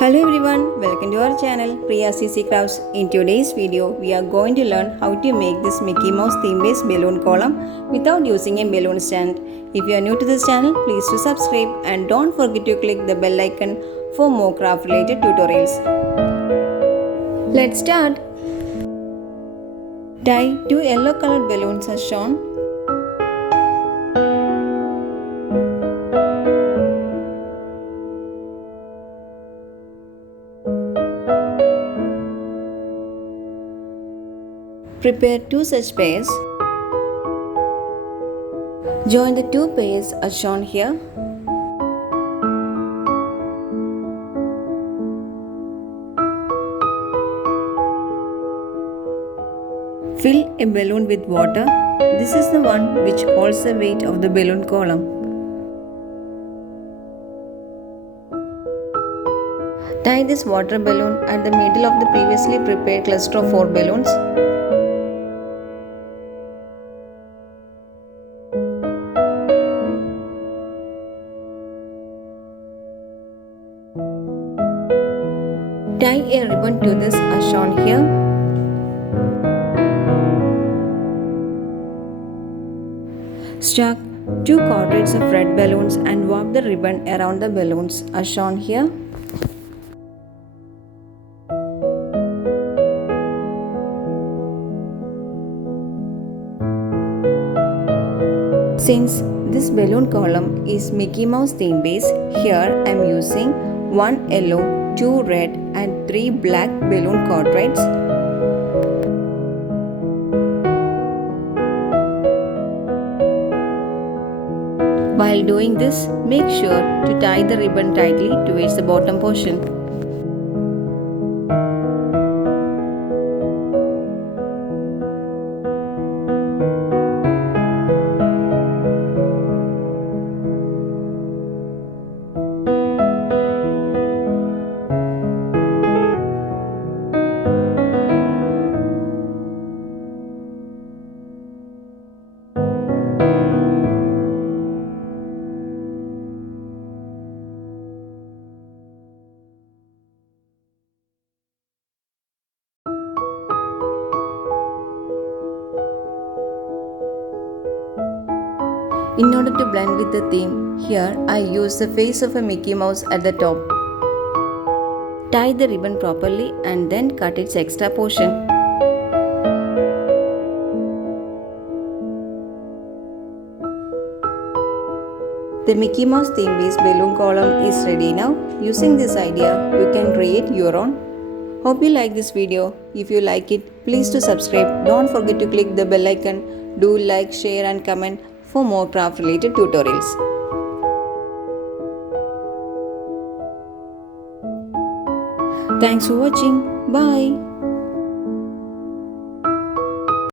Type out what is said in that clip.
Hello everyone, welcome to our channel Priya CC Crafts. In today's video, we are going to learn how to make this Mickey Mouse theme based balloon column without using a balloon stand. If you are new to this channel, please do subscribe and don't forget to click the bell icon for more craft related tutorials. Let's start. Tie two yellow colored balloons as shown. Prepare two such pairs. Join the two pairs as shown here. Fill a balloon with water. This is the one which holds the weight of the balloon column. Tie this water balloon at the middle of the previously prepared cluster of 4 balloons. Tie a ribbon to this as shown here. Stuck 2 quadrants of red balloons and warp the ribbon around the balloons as shown here. Since this balloon column is Mickey Mouse theme base, here I am using 1 yellow, 2 red and 3 black balloon quadrants. While doing this, make sure to tie the ribbon tightly towards the bottom portion. In order to blend with the theme, here I use the face of a Mickey Mouse at the top. Tie the ribbon properly and then cut its extra portion. The Mickey Mouse theme based balloon column is ready now. Using this idea, you can create your own. Hope you like this video. If you like it, please do subscribe. Don't forget to click the bell icon. Do like, share and comment for more craft related tutorials. Thanks for watching. Bye.